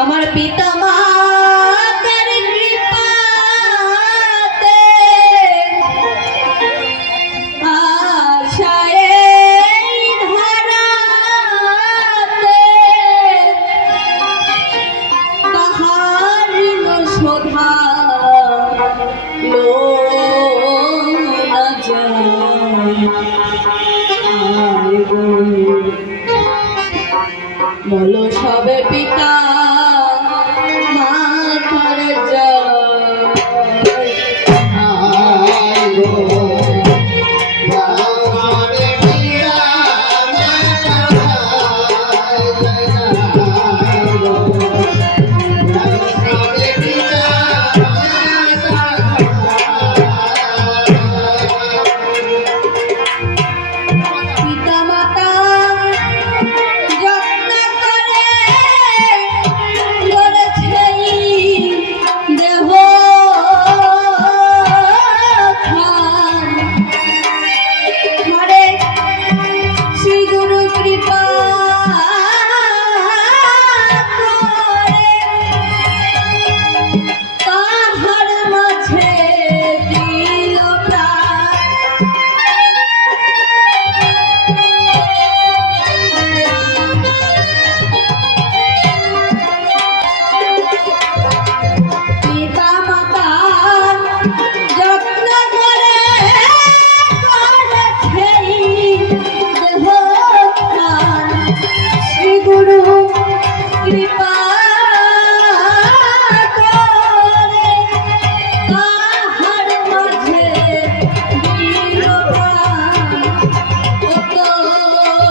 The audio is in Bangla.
আমার পিতা মাতার কৃপাতে আশায় ধারাতে তাহার শোধা বলো সবে পিতা